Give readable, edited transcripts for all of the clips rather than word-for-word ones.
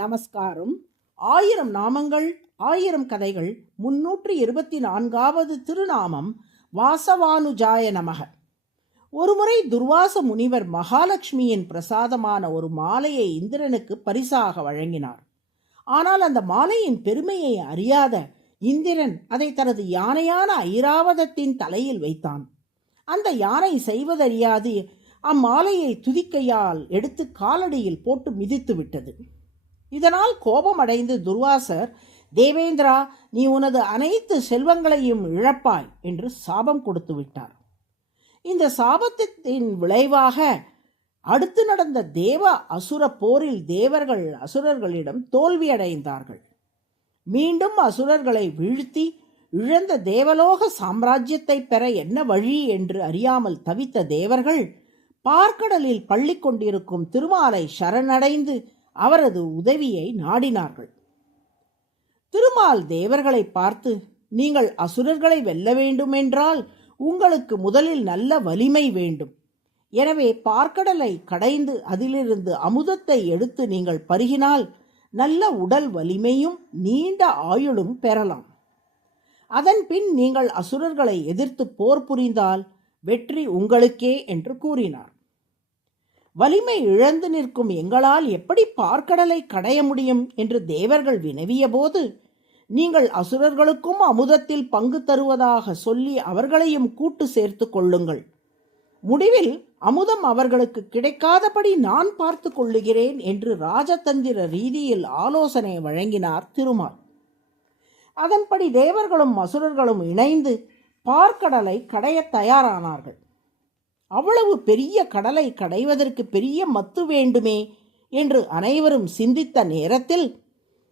நமஸ்காரம். 1000 நாமங்கள் 1000 கதைகள் 324வது திருநாமம் வாசவானுஜாய நமக. ஒருமுறை துர்வாச முனிவர் மகாலட்சுமியின் பிரசாதமான ஒரு மாலையை இந்திரனுக்கு பரிசாக வழங்கினார். ஆனால் அந்த மாலையின் பெருமையை அறியாத இந்திரன் அதை தனது யானையான ஐராவதத்தின் தலையில் வைத்தான். அந்த யானை செய்வதறியாது அம்மாலையை துதிக்கையால் எடுத்து காலடியில் போட்டு மிதித்து விட்டது. இதனால் கோபமடைந்து துர்வாசர், தேவேந்திரா, நீ உனது அனைத்து செல்வங்களையும் இழப்பாய் என்று சாபம் கொடுத்து விட்டார். இந்த சாபத்தின் விளைவாக அடுத்து நடந்த தேவ அசுர போரில் தேவர்கள் அசுரர்களிடம் தோல்வியடைந்தார்கள். மீண்டும் அசுரர்களை வீழ்த்தி இழந்த தேவலோக சாம்ராஜ்யத்தை பெற என்ன வழி என்று அறியாமல் தவித்த தேவர்கள் பார்க்கடலில் பள்ளி கொண்டிருக்கும் திருமாலை சரணடைந்து அவரது உதவியை நாடினார்கள். திருமால் தேவர்களை பார்த்து, நீங்கள் அசுரர்களை வெல்ல வேண்டுமென்றால் உங்களுக்கு முதலில் நல்ல வலிமை வேண்டும். எனவே பார்க்கடலை கடைந்து அதிலிருந்து அமுதத்தை எடுத்து நீங்கள் பருகினால் நல்ல உடல் வலிமையும் நீண்ட ஆயுளும் பெறலாம். அதன் பின் நீங்கள் அசுரர்களை எதிர்த்து போர் புரிந்தால் வெற்றி உங்களுக்கே என்று கூறினார். வலிமை இழந்து நிற்கும் எங்களால் எப்படி பார்க்கடலை கடைய முடியும் என்று தேவர்கள் வினவிய போது, நீங்கள் அசுரர்களுக்கும் அமுதத்தில் பங்கு தருவதாக சொல்லி அவர்களையும் கூட்டு சேர்த்து கொள்ளுங்கள். முடிவில் அமுதம் அவர்களுக்கு கிடைக்காதபடி நான் பார்த்து கொள்ளுகிறேன் என்று ராஜதந்திர ரீதியில் ஆலோசனை வழங்கினார் திருமால். அதன்படி தேவர்களும் அசுரர்களும் இணைந்து பார்க்கடலை கடைய தயாரானார்கள். அவ்வளவு பெரிய கடலை கடைவதற்கு பெரிய மத்து வேண்டுமே என்று அனைவரும் சிந்தித்த நேரத்தில்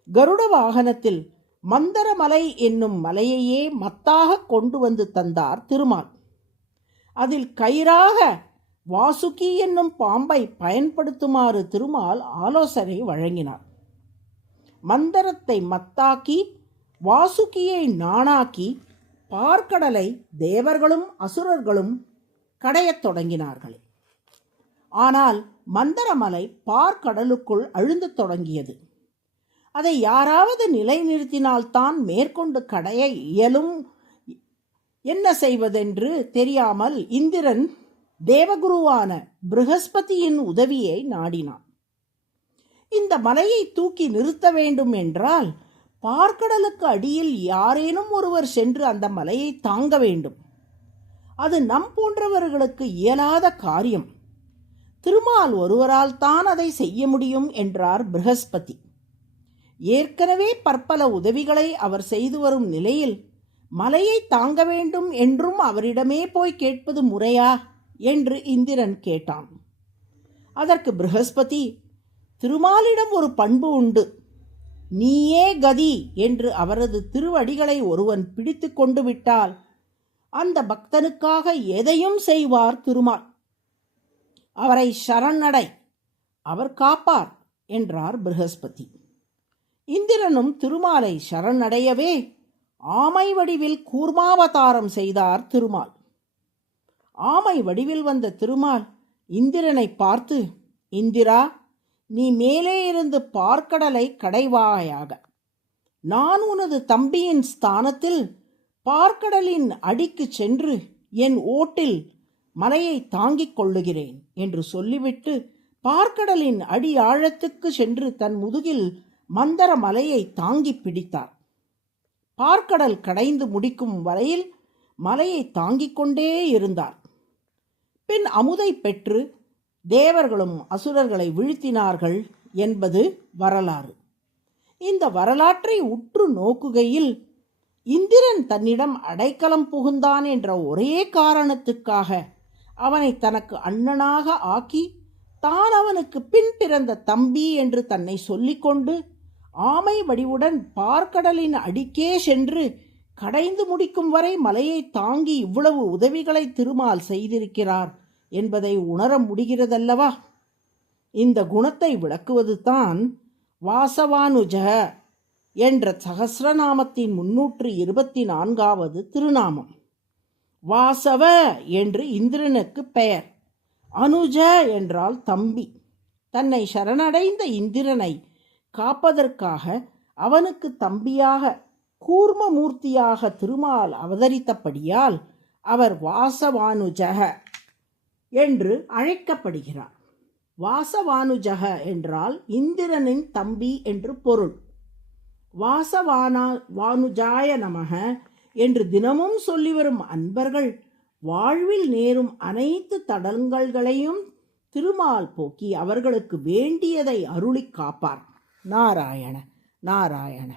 கருட வாகனத்தில் மந்தரமலை என்னும் மலையையே மத்தாக கொண்டு வந்து தந்தார் திருமால். அதில் கயிறாக வாசுகி என்னும் பாம்பை பயன்படுத்துமாறு திருமால் ஆலோசனை வழங்கினார். மந்தரத்தை மத்தாக்கி வாசுகியை நாணாக்கி பார்க்கடலை தேவர்களும் அசுரர்களும் கடையத் தொடங்கினார்கள். ஆனால் மந்தரமலை பார்க்கடலுக்குள் அழுந்து தொடங்கியது. அதை யாராவது நிலைநிறுத்தினால்தான் மேற்கொண்டு கடைய இயலும். என்ன செய்வதென்று தெரியாமல் இந்திரன் தேவகுருவான ப்ரஹஸ்பதியின் உதவியை நாடினான். இந்த மலையை தூக்கி நிறுத்த வேண்டும் என்றால் பார்க்கடலுக்கு அடியில் யாரேனும் ஒருவர் சென்று அந்த மலையை தாங்க வேண்டும். அது நம் போன்றவர்களுக்கு இயலாத காரியம். திருமால் ஒருவரால் தான் அதை செய்ய முடியும் என்றார் ப்ரஹஸ்பதி. ஏற்கனவே பற்பல உதவிகளை அவர் செய்து வரும் நிலையில் மலையை தாங்க வேண்டும் என்றும் அவரிடமே போய் கேட்பது முறையா என்று இந்திரன் கேட்டான். அதற்கு ப்ரஹஸ்பதி, திருமாலிடம் ஒரு பண்பு உண்டு. நீயே கதி என்று அவரது திருவடிகளை ஒருவன் பிடித்து கொண்டு விட்டால் அந்த பக்தனுக்காக எதையும் செய்வார் திருமால். அவரை சரணடை, அவர் காப்பார் என்றார் ப்ரஹஸ்பதி. இந்திரனும் திருமாலை சரணடையவே ஆமை வடிவில் கூர்மாவதாரம் செய்தார் திருமால். ஆமை வடிவில் வந்த திருமால் இந்திரனை பார்த்து, இந்திரா, நீ மேலே இருந்து பார்க்கடலை கடைவாயாக. நான் உனது தம்பியின் ஸ்தானத்தில் பார்க்கடலின் அடிக்கு சென்று என் ஓட்டில் மலையை தாங்கிக் கொள்ளுகிறேன் என்று சொல்லிவிட்டு பார்க்கடலின் அடி ஆழத்துக்கு சென்று தன் முதுகில் மந்தர மலையை தாங்கி பிடித்தார். பார்க்கடல் கடைந்து முடிக்கும் வரையில் மலையை தாங்கிக் கொண்டே இருந்தார். பின் அமுதை பெற்று தேவர்களும் அசுரர்களை வீழ்த்தினார்கள் என்பது வரலாறு. இந்த வரலாற்றை உற்று நோக்குகையில் இந்திரன் தன்னிடம் அடைக்கலம் புகுந்தான் என்ற ஒரே காரணத்துக்காக அவனை தனக்கு அண்ணனாக ஆக்கி தான் அவனுக்கு பின் பிறந்த தம்பி என்று தன்னை சொல்லிக்கொண்டு ஆமை வடிவுடன் பார்க்கடலின் அடிக்கே சென்று கடைந்து முடிக்கும் வரை மலையை தாங்கி இவ்வளவு உதவிகளை திருமால் செய்திருக்கிறார் என்பதை உணர முடிகிறதல்லவா? இந்த குணத்தை விளக்குவது தான் வாசவானுஜ என்ற சகஸ்ரநாமத்தின் 324வது திருநாமம். வாசவ என்று இந்திரனுக்கு பெயர். அனுஜ என்றால் தம்பி. தன்னை சரணடைந்த இந்திரனை காப்பதற்காக அவனுக்கு தம்பியாக கூர்மமூர்த்தியாக திருமால் அவதரித்தபடியால் அவர் வாசவானுஜக என்று அழைக்கப்படுகிறார். வாசவானுஜக என்றால் இந்திரனின் தம்பி என்று பொருள். வானுஜாய நமக என்று தினமும் சொல்லி வரும் அன்பர்கள் வாழ்வில் நேரும் அனைத்து தடங்கல்களையும் திருமால் போக்கி அவர்களுக்கு வேண்டியதை அருளி காப்பார். நாராயண நாராயண.